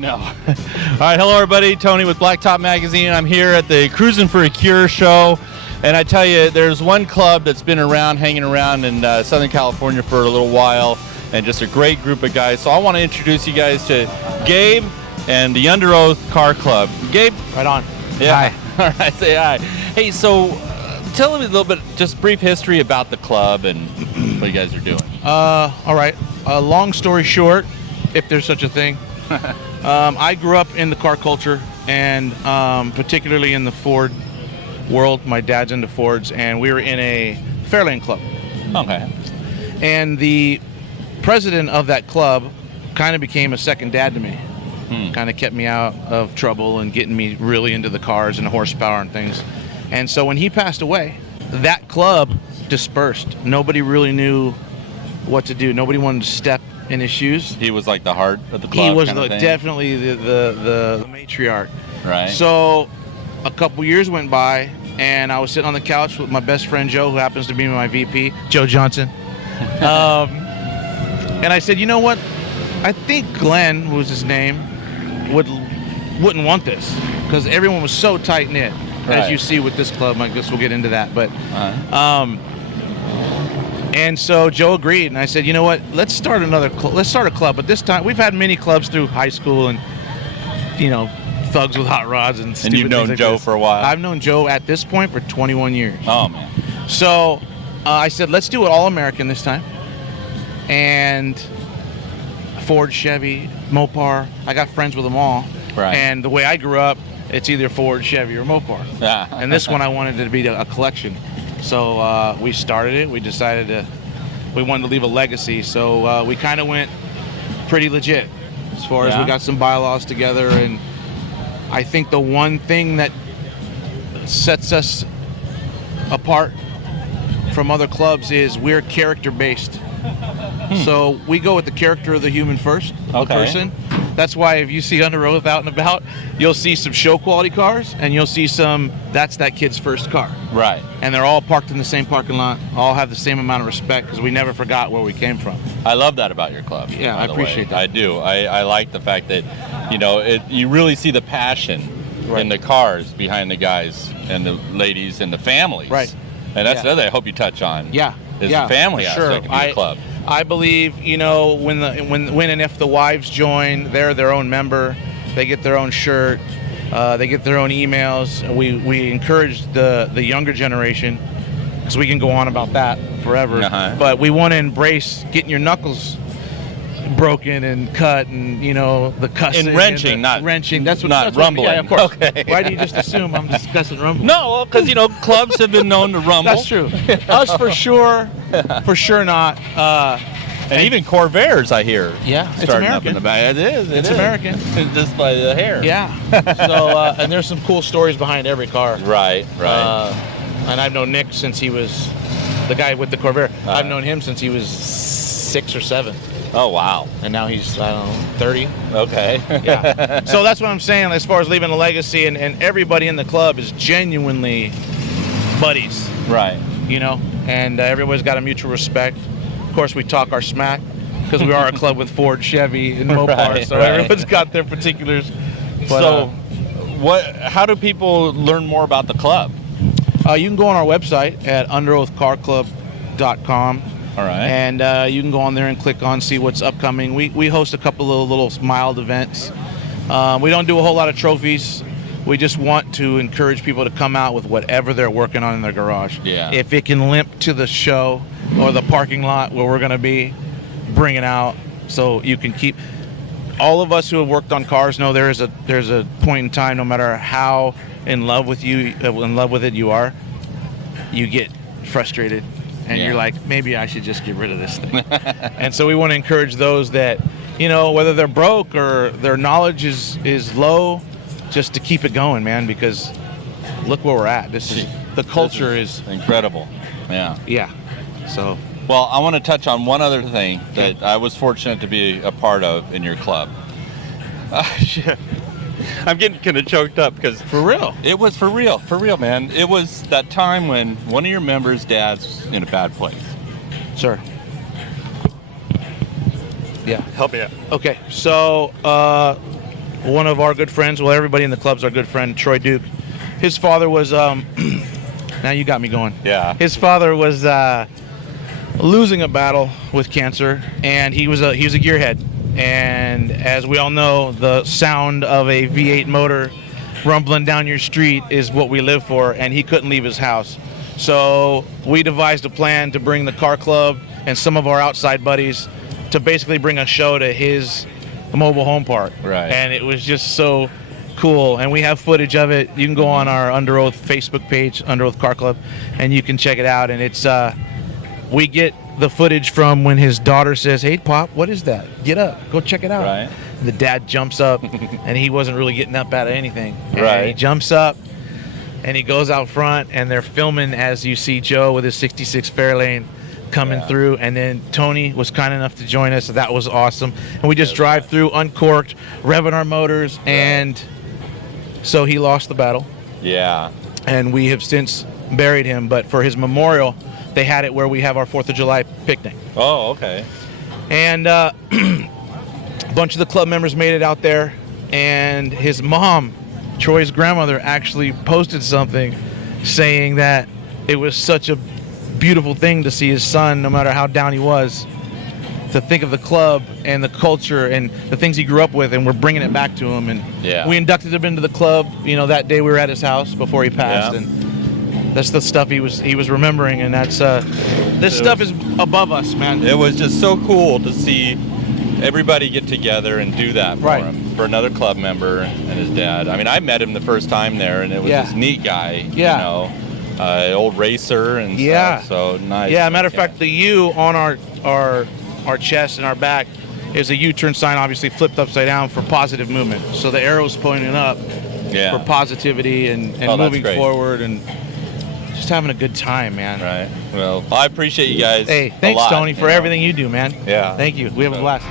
know. All right, hello everybody. Tony with Blacktop Magazine. I'm here at the Cruising for a Cure show, and I tell you, there's one club that's been around, hanging around in Southern California for a little while, and just a great group of guys. So I want to introduce you guys to Gabe and the Underoath Car Club. Gabe? Right on. Yeah. Hi. All right, say hi. Hey, so tell me a little bit, just brief history about the club and what you guys are doing. All right. Long story short, if there's such a thing, I grew up in the car culture, and particularly in the Ford world. My dad's into Fords, and we were in a Fairlane club. Okay. And the president of that club kind of became a second dad to me. Kind of kept me out of trouble and getting me really into the cars and the horsepower and things. And so when he passed away, that club dispersed. Nobody really knew what to do. Nobody wanted to step in his shoes. He was like the heart of the club. He was kind of thing? definitely the matriarch. Right. So a couple years went by, and I was sitting on the couch with my best friend Joe, who happens to be my VP, Joe Johnson. And I said, you know what? I think Glenn, was his name, wouldn't want this, because everyone was so tight knit, as you see with this club. I guess we'll get into that, but and so Joe agreed, and I said, you know what? Let's start let's start a club. But this time, we've had many clubs through high school, and thugs with hot rods and stupid And you've known things like Joe this. for a while. I've known Joe at this point for 21 years. Oh man. So I said, let's do it all American this time, and Ford, Chevy, Mopar. I got friends with them all. Right. And the way I grew up, it's either Ford, Chevy, or Mopar. Yeah. And this one I wanted it to be a collection. So we started it. We decided we wanted to leave a legacy. So we kind of went pretty legit as far as we got some bylaws together. And I think the one thing that sets us apart from other clubs is we're character-based. So we go with the character of the human first, the person. That's why if you see Underoath out and about, you'll see some show quality cars, and you'll see that's that kid's first car. Right. And they're all parked in the same parking lot, all have the same amount of respect, because we never forgot where we came from. I love that about your club. Yeah, I appreciate that. I do. I like the fact that, you really see the passion in the cars behind the guys and the ladies and the families. Right. And that's the other thing I hope you touch on. Yeah. Is the family aspect of your club. I believe, when and if the wives join, they're their own member. They get their own shirt. They get their own emails. We encourage the younger generation, because we can go on about that forever. But we want to embrace getting your knuckles broken and cut, and the cussing and wrenching, and not wrenching. That's rumbling. Yeah, of course. Okay. Why do you just assume I'm discussing rumbling? No, because clubs have been known to rumble. That's true. Us for sure not. And even Corvairs, I hear. Yeah, it's starting American. Up in the back. It is. It's American. Just by the hair. Yeah. So and there's some cool stories behind every car. Right. And I've known Nick since he was the guy with the Corvair. I've known him since he was 6 or 7. Oh, wow. And now he's, 30. Okay. Yeah. So that's what I'm saying as far as leaving a legacy, and everybody in the club is genuinely buddies. Right. And everybody's got a mutual respect. Of course, we talk our smack, because we are a club with Ford, Chevy, and Mopar, so everyone's got their particulars. But, so, how do people learn more about the club? You can go on our website at underoathcarclub.com. All right. And you can go on there and click on, see what's upcoming. We host a couple of little mild events. We don't do a whole lot of trophies. We just want to encourage people to come out with whatever they're working on in their garage. Yeah. If it can limp to the show or the parking lot where we're going to be, bring it out so you can keep. All of us who have worked on cars know there's a point in time, no matter how in love with it you are, you get frustrated. And you're like, maybe I should just get rid of this thing. And so we want to encourage those that, whether they're broke or their knowledge is low, just to keep it going, man, because look where we're at. The culture is incredible. Yeah. Yeah. So. Well, I want to touch on one other thing that I was fortunate to be a part of in your club. I'm getting kind of choked up because for real, it was for real, man. It was that time when one of your members' dad's in a bad place. Sir. Yeah. Help me out. Okay, so one of our good friends, well, everybody in the club's our good friend, Troy Duke. His father was, now you got me going. Yeah. His father was losing a battle with cancer, and he was a gearhead. And as we all know, the sound of a V8 motor rumbling down your street is what we live for, and he couldn't leave his house. So we devised a plan to bring the car club and some of our outside buddies to basically bring a show to his mobile home park. Right. And it was just so cool, and we have footage of it. You can go on our Underoath Facebook page, Underoath Car Club, and you can check it out. And it's we get the footage from when his daughter says, "Hey, Pop, what is that? Get up, go check it out." Right. And the dad jumps up, and he wasn't really getting up out of anything. And Right. he jumps up, and he goes out front, and they're filming as you see Joe with his 66 Fairlane coming through, and then Tony was kind enough to join us, so that was awesome. And we just drive through uncorked, revving our motors, and so he lost the battle, Yeah. and we have since buried him. But for his memorial, they had it where we have our 4th of July picnic. Oh, okay. And a bunch of the club members made it out there, and his mom, Troy's grandmother, actually posted something saying that it was such a beautiful thing to see his son, no matter how down he was, to think of the club and the culture and the things he grew up with, and we're bringing it back to him. And we inducted him into the club, you know, that day we were at his house before he passed. And that's the stuff he was remembering, and that's this stuff is above us, man. It was just so cool to see everybody get together and do that for him, for another club member and his dad. I mean, I met him the first time there, and it was this neat guy, you know, old racer and stuff. So nice. Yeah, matter of fact, the U on our chest and our back is a U-turn sign, obviously flipped upside down for positive movement. So the arrow's pointing up for positivity and moving forward and just having a good time, man. Right. Well, I appreciate you guys. Hey, thanks, Tony, for everything you do, man. Yeah. Thank you. We have a blast.